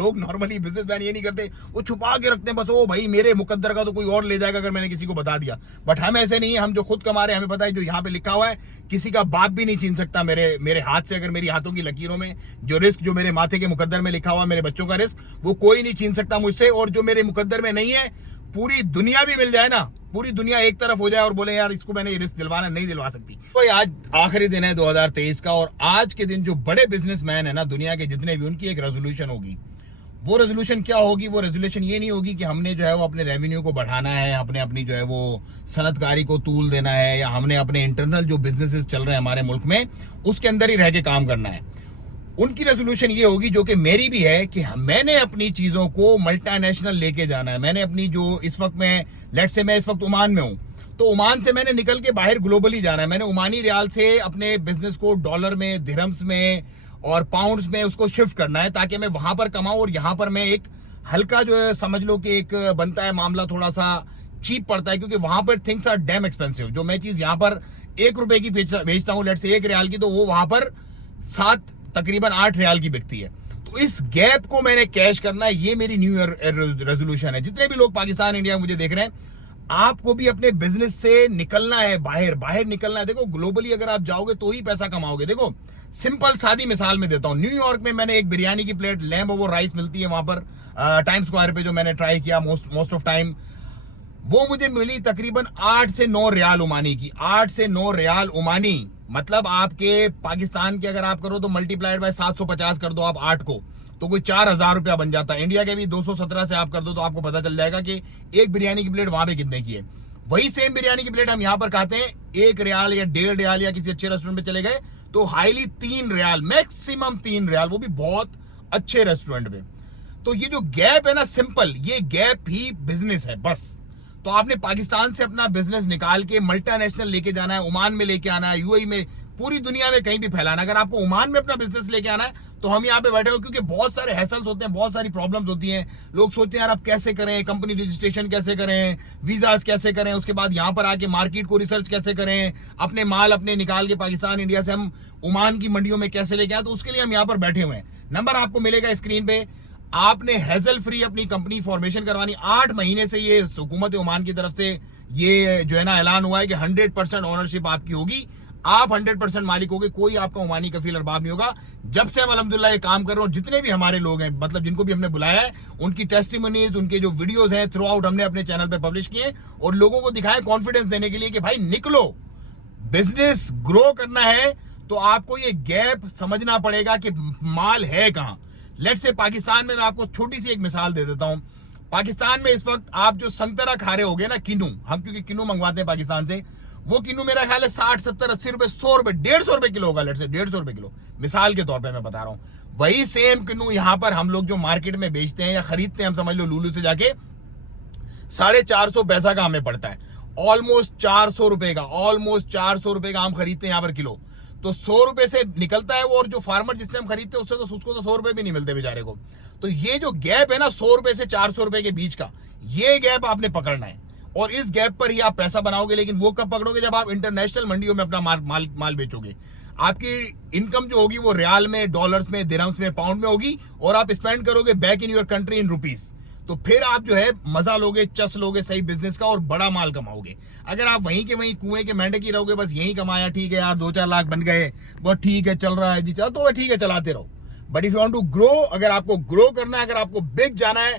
लोग normally businessman ये नहीं करते, वो छुपा के रखते हैं बस, ओ भाई मेरे मुकद्दर का तो कोई और ले जाएगा अगर मैंने किसी को बता दिया। बट हम ऐसे नहीं है, हम जो खुद कमा रहे हैं हमें पता है जो यहाँ पे लिखा हुआ है किसी का बाप भी नहीं छीन सकता मेरे हाथ से। अगर मेरी हाथों की लकीरों में जो रिस्क जो मेरे माथे के मुकद्दर में लिखा हुआ मेरे बच्चों का रिस्क, वो कोई नहीं छीन सकता मुझसे। और जो मेरे मुकद्दर में नहीं है, पूरी दुनिया भी मिल जाए ना, पूरी दुनिया एक तरफ हो जाए और बोले यार इसको मैंने रिस्क दिलवाना, नहीं दिलवा सकती। तो आज आखिरी दिन है 2023 का, और आज के दिन जो बड़े बिजनेसमैन है ना दुनिया के जितने भी, उनकी एक रेजोल्यूशन होगी। वो रेजोल्यूशन क्या होगी? वो रेजोल्यूशन ये नहीं होगी कि हमने जो है वो अपने रेवेन्यू को बढ़ाना है, अपनी जो है वो सनतकारी को तूल देना है, या हमने अपने इंटरनल जो बिजनेसेस चल रहे हैं हमारे मुल्क में उसके अंदर ही रह के काम करना है। उनकी रेजोल्यूशन ये होगी, जो कि मेरी भी है, कि मैंने अपनी चीजों को मल्टीनेशनल लेके जाना है। मैंने अपनी जो इस वक्त मैं इस वक्त ओमान में हूं, तो ओमान से मैंने निकल के बाहर ग्लोबली जाना है। मैंने ओमानी रियाल से अपने बिजनेस को डॉलर में, दिरहम्स में और पाउंड्स में उसको शिफ्ट करना है, ताकि मैं वहां पर कमाऊं और यहाँ पर मैं एक हल्का जो है समझ लो कि एक बनता है मामला, थोड़ा सा चीप पड़ता है, क्योंकि वहां पर थिंग्स आर डैम एक्सपेंसिव। जो मैं चीज यहाँ पर 1 रुपए की बेचता हूँ, लेट से 1 रियाल की, तो वो वहां पर तकरीबन 8 रियाल की बिकती है। तो इस गैप को मैंने कैश करना है, ये मेरी न्यू ईयर रेजोल्यूशन है। जितने भी लोग पाकिस्तान, इंडिया में मुझे देख रहे हैं, आपको भी अपने बिजनेस से निकलना है, बाहर निकलना है। देखो ग्लोबली अगर आप जाओगे तो ही पैसा कमाओगे। देखो सिंपल सादी मिसाल में देता हूं, न्यूयॉर्क में मैंने एक बिरयानी की प्लेट, लैम्ब ओवर राइस मिलती है वहां पर टाइम स्क्वायर पे, जो मैंने ट्राई किया मोस्ट ऑफ टाइम, वो मुझे मिली तकरीबन 8 से 9 रियाल ओमानी की। 8 से 9 रियाल ओमानी मतलब आपके पाकिस्तान के अगर आप करो तो मल्टीप्लाइड बाय 750 कर दो आप 8 को, तो कोई 4000 रुपया बन जाता है। इंडिया के भी 217 से आप कर दो तो आपको पता चल जाएगा कि एक बिरयानी की प्लेट वहां पे कितने की है। वही सेम बिरयानी की प्लेट हम यहाँ पर खाते हैं 1 रियाल या 1.5 रियाल, या किसी अच्छे रेस्टोरेंट में चले गए तो हाईली 3 रियाल, मैक्सिमम 3 रियाल, वो भी बहुत अच्छे रेस्टोरेंट में। तो ये जो गैप है ना, सिंपल ये गैप ही बिजनेस है बस। तो आपने पाकिस्तान से अपना बिजनेस निकाल के मल्टीनेशनल लेके जाना है, ओमान में लेके आना है, यूएई में, पूरी दुनिया में कहीं भी फैलाना। अगर आपको ओमान में अपना बिजनेस लेके आना है तो हम यहाँ पे बैठे हो, क्योंकि बहुत सारे हैसल्स होते हैं, बहुत सारी प्रॉब्लम्स होती हैं। लोग सोचते हैं यार आप कैसे करें, कंपनी रजिस्ट्रेशन कैसे करें, वीजाज कैसे करें, उसके बाद यहाँ पर आके मार्केट को रिसर्च कैसे करें, अपने माल अपने निकाल के पाकिस्तान, इंडिया से हम ओमान की मंडियों में कैसे लेके आए। तो उसके लिए हम यहाँ पर बैठे हुए हैं। नंबर आपको मिलेगा स्क्रीन पे। आपने हैजल फ्री अपनी कंपनी फॉर्मेशन करवानी। 8 महीने से ये हुकूमत ओमान की तरफ से ये जो है ना ऐलान हुआ है कि 100% ओनरशिप आपकी होगी, आप 100% मालिक होगे, कोई आपका ओमानी कफील अरबाब नहीं होगा। जब से हम अल्हम्दुलिल्लाह ये काम कर रहे हो, जितने भी हमारे लोग हैं, मतलब जिनको भी हमने बुलाया है, उनकी टेस्टिमोनीज, उनके जो वीडियोस हैं थ्रू आउट हमने अपने चैनल पे पब्लिश किए और लोगों को दिखाया कॉन्फिडेंस देने के लिए कि भाई निकलो, बिजनेस ग्रो करना है तो आपको ये गैप समझना पड़ेगा कि माल है कहां। लेट्स से पाकिस्तान में मैं आपको छोटी सी एक मिसाल दे देता हूं। पाकिस्तान में इस वक्त आप जो संतरा खा रहे होगे ना, किन्नू, हम क्योंकि किन्नू मंगवाते हैं पाकिस्तान से, वो किन्नू मेरा ख्याल है 60, 70, 80 रुपए, 100 रुपए, 150 रुपए किलो होगा। लेट्स से 150 रुपए किलो, मिसाल के तौर पे मैं बता रहा हूं। वही सेम किन्नू यहां पर हम लोग जो मार्केट में बेचते हैं या खरीदते हैं, हम समझ लो लूलू से जाके, 450 पैसा का हमें पड़ता है, ऑलमोस्ट 400 रुपए का, ऑलमोस्ट 400 रुपए का हम खरीदते हैं यहाँ पर किलो। तो 100 रुपए से निकलता है वो, और जो फार्मर जिससे हम खरीदते हैं उससे तो उसको तो 100 रुपए भी नहीं मिलते बेचारे को। तो ये जो गैप है ना 100 रुपए से 400 रुपए के बीच का, ये गैप आपने पकड़ना है और इस गैप पर ही आप पैसा बनाओगे। लेकिन वो कब पकड़ोगे? जब आप इंटरनेशनल मंडियों में अपना माल बेचोगे। आपकी इनकम जो होगी वो रियाल में, डॉलर्स में, दिरहम्स में, पाउंड में होगी, और आप स्पेंड करोगे back in your country in rupees. तो फिर आप जो है मजा लोगे, चस लोगे सही बिजनेस का और बड़ा माल कमाओगे। अगर आप वहीं के वहीं कुएं के मेंढक ही रहोगे, बस यही कमाया, ठीक है यार 2-4 लाख बन गए, बहुत ठीक है चल रहा है जी, चलो तो ठीक है चलाते रहो। But if you want to grow, अगर आपको ग्रो करना है, अगर आपको बिग जाना है,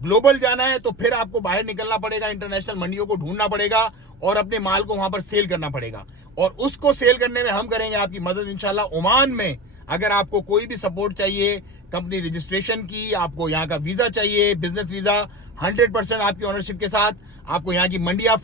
ग्लोबल जाना है, तो फिर आपको बाहर निकलना पड़ेगा, इंटरनेशनल मंडियों को ढूंढना पड़ेगा और अपने माल को वहां पर सेल करना पड़ेगा। और उसको सेल करने में हम करेंगे आपकी मदद इंशाल्लाह। ओमान में अगर आपको कोई भी सपोर्ट चाहिए कंपनी रजिस्ट्रेशन की, आपको यहाँ का वीजा चाहिए, बिजनेस वीजा, 100% आपकी ओनरशिप के साथ, आपको यहाँ की मंडियां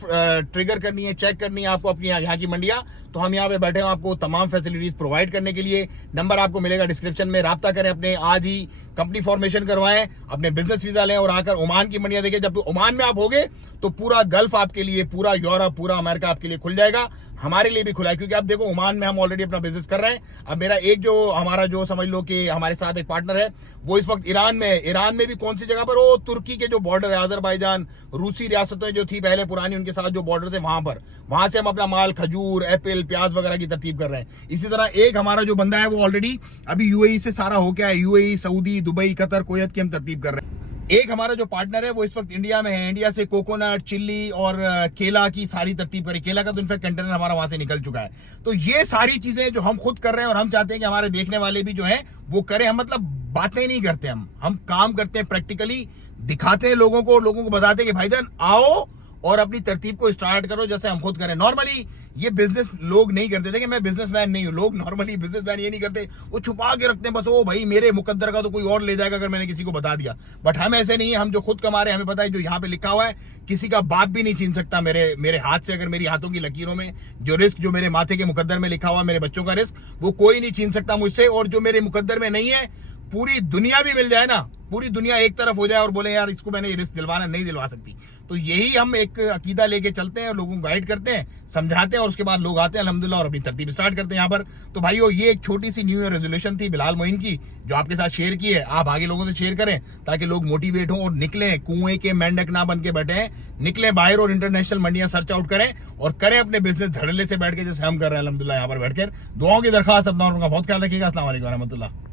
ट्रिगर करनी है, चेक करनी है आपको अपनी यहाँ की मंडियां, तो हम यहाँ पे बैठे हैं आपको तमाम फैसिलिटीज प्रोवाइड करने के लिए। नंबर आपको मिलेगा डिस्क्रिप्शन में, राब्ता करें, अपने आज ही कंपनी फॉर्मेशन करवाएं, अपने बिजनेस वीजा लें और आकर ओमान की मंडियां देखें। जब ओमान में आप होगे तो पूरा गल्फ आपके लिए, पूरा यूरोप, पूरा अमेरिका आपके लिए खुल जाएगा, हमारे लिए भी खुला है। क्योंकि आप देखो ओमान में हम ऑलरेडी अपना बिजनेस कर रहे हैं। अब मेरा एक जो हमारा जो समझ लो कि हमारे साथ एक पार्टनर है, वो इस वक्त ईरान में है। ईरान में भी कौन सी जगह पर? वो तुर्की के जो बॉर्डर है, अजरबैजान, रूसी रियासतें जो थी पहले पुरानी, उनके साथ जो बॉर्डर थे वहां पर, वहां से हम अपना माल, खजूर, एप्पल, प्याज वगैरह की तरतीब कर रहे हैं। इसी तरह एक हमारा जो बंदा है वो ऑलरेडी अभी यूएई से सारा हो गया है, UAE, Saudi, Dubai, Qatar, Kuwait की हम तरतीब कर रहे हैं। एक हमारा जो पार्टनर है वो इस वक्त इंडिया में है। इंडिया से कोकोनट, चिल्ली और केला की सारी तरतीब करी। केला का तो इनफैक्ट कंटेनर हमारा वहां से निकल चुका है। तो ये सारी चीजें जो हम खुद कर रहे हैं और हम चाहते हैं कि हमारे देखने वाले भी जो है वो करें। हम मतलब बातें नहीं करते, हम काम करते हैं, प्रैक्टिकली दिखाते हैं लोगों को बताते हैं कि भाईजान आओ और अपनी तरतीब को स्टार्ट करो जैसे हम खुद करें। नॉर्मली ये बिजनेस लोग नहीं करते थे कि मैं बिजनेसमैन नहीं हूं। लोग नॉर्मली बिजनेसमैन ये नहीं करते, वो छुपा के रखते हैं बस, ओ भाई मेरे मुकद्दर का तो कोई और ले जाएगा अगर मैंने किसी को बता दिया। बट हम ऐसे नहीं है, हम जो खुद कमा रहे हैं हमें पता है जो यहाँ पे लिखा हुआ है किसी का बाप भी नहीं छीन सकता मेरे हाथ से। अगर मेरी हाथों की लकीरों में जो रिस्क जो मेरे माथे के मुकद्दर में लिखा हुआ मेरे बच्चों का रिस्क, वो कोई नहीं छीन सकता मुझसे। और जो मेरे मुकद्दर में नहीं है, पूरी दुनिया भी मिल जाए ना, पूरी दुनिया एक तरफ हो जाए और बोले यार इसको मैंने ये रिस्क दिलवाना, नहीं दिलवा सकती। तो यही हम एक अकीदा लेके चलते हैं और लोगों को गाइड करते हैं, समझाते हैं और उसके बाद लोग आते हैं अल्हम्दुलिल्लाह और अपनी तरतीब स्टार्ट करते हैं यहाँ पर। तो भाइयों ये एक छोटी सी न्यू ईयर रेजोल्यूशन थी बिलाल मोइन की जो आपके साथ शेयर की है। आप आगे लोगों से शेयर करें ताकि लोग मोटिवेट हों और निकलें, कुएं के मेंढक ना बन के बैठे हैं, निकलें बाहर और इंटरनेशनल मंडियां सर्च आउट करें और करें अपने बिजनेस धड़ल्ले से बैठ के जैसे हम कर रहे हैं अल्हम्दुलिल्लाह यहाँ पर बैठकर। दुआओं की दरखास्त, अपना और उनका बहुत ख्याल रखिएगा। अस्सलाम वालेकुम रहमतुल्लाह।